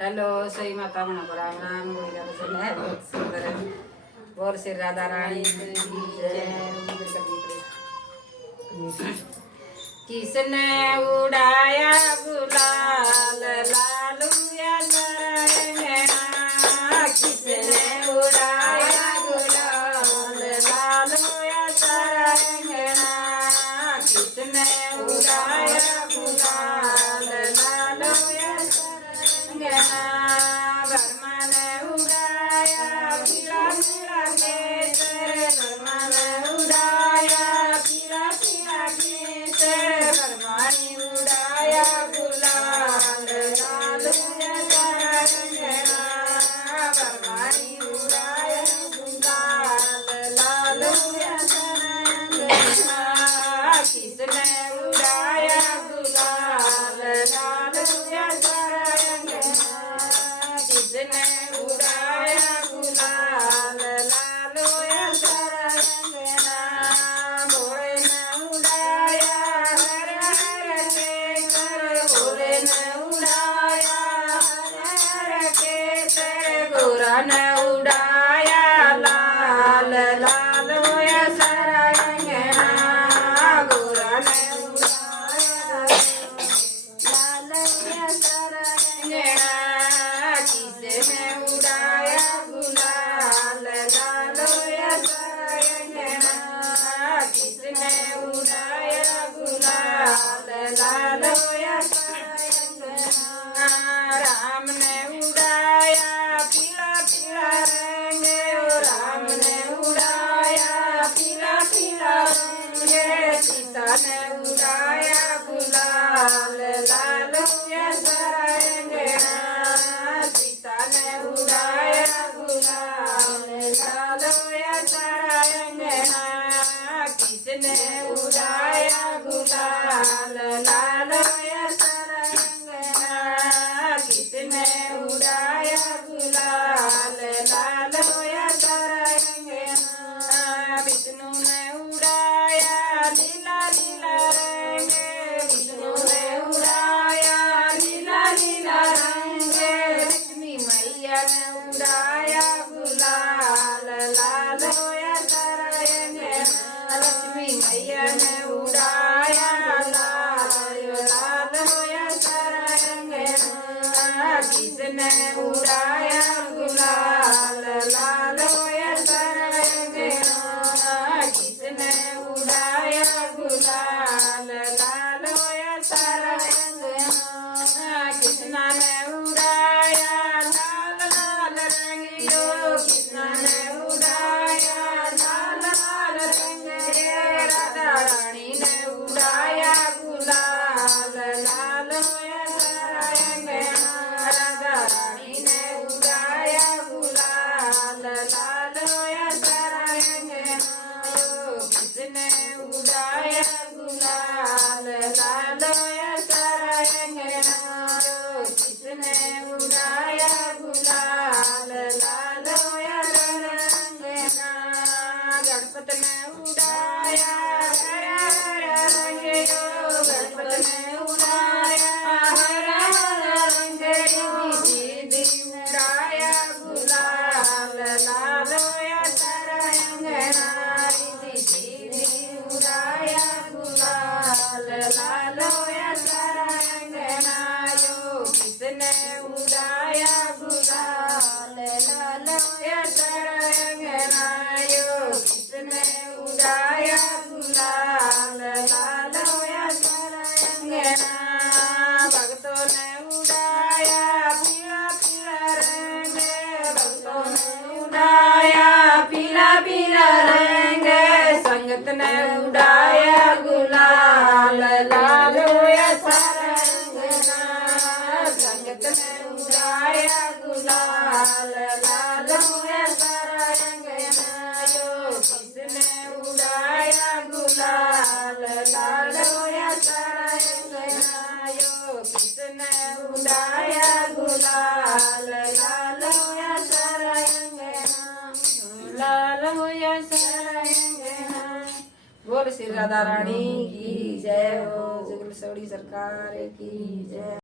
हेलो सही माता मना को राम राम मेरा भजन है बहुत सुंदर है। बोल श्री राधा रानी की जय। किसने उड़ाया गुलाल लालू या नैना, किसने उड़ाया गुलाल लालू या नैना, किसने उड़ाया गुलाल लालू या नैना, बर्मा ने उड़ाया पीला पीला केसर, बर्मा ने उड़ाया पीला पीला केसर, बर्मा ने उड़ाया गुलाल लालू या नैना, बर्मा ने उड़ाया गुलाल लालू या नैना, किसने उड़ाया गुलाल लालू या नैना, किसने उड़ाया गुलाल लालू या नैना, भोले ने उड़ाया हर हर केसर, भोले ने उड़ाया हर हर केसर, गोरा ने उड़ाया लाल लालू या नैना, गोरा ने उड़ाया लालू या नैना, किसने उड़ाया गुलाल लालू या नैना, किसने उड़ाया गुलाल लालू या नैना, राम ने उड़ाया पीला पीला रंग, राम ने उड़ाया पीला पीला रंग, सीता ने उड़ाया गुलाल लालू या नैना, सीता ने उड़ाया गुलाल लालू या नैना, किसने उड़ाया गुलाल लालू या नैना, किसने उड़ाया गुलाल लालू या नैना, विष्णु ने उड़ाया लीला लीला रंग, विष्णु ने उड़ाया लीला लीला रंग, लक्ष्मी मैया ने उड़ाया गुलाल लालू या नैना, लक्ष्मी मैया ने उड़ाया लाल लालू या नैना, किसने उड़ाया गुलाल लालू या नैना, किसने उड़ाया गुलाल लालू या नैना, कृष्णा ने उड़ाया लाल लाल रंगियो, कृष्णा ने उड़ाया लाल लाल रंगियो, राधा रानी ने उड़ाया गुलाल लालू या नैना, राधा रानी ने उड़ाया गुलाल लालू या नैना, किसने उड़ाया गुलाल लालू या नैना, किसने उड़ाया गुलाल लालू या नैना, गणपत ने उड़ाया हर हर रंगियो, गणपत ने उड़ाया हर हर रंगियो, दीदी उड़ाया गुलाल लालू या नैना, दीदी उड़ाया गुलाल लालू या नैना, किसने उड़ाया गुलाल लालू या नैना, किसने उड़ाया गुलाल लालू या नैना, भक्तों ने उड़ाया पीला पीला रंग, भक्तों ने उड़ाया पीला पीला रंग, संगत ने उड़ाया गुलाल लालू या नैना, संगत ने उड़ाया गुलाल लालू या नैना, किसने उड़ाया गुलाल लालू या नैना, किसने उड़ाया गुलाल लालू या नैना, लालू या नैना। बोल श्री राधा रानी की जय हो, जुगल सौड़ी सरकार की जय।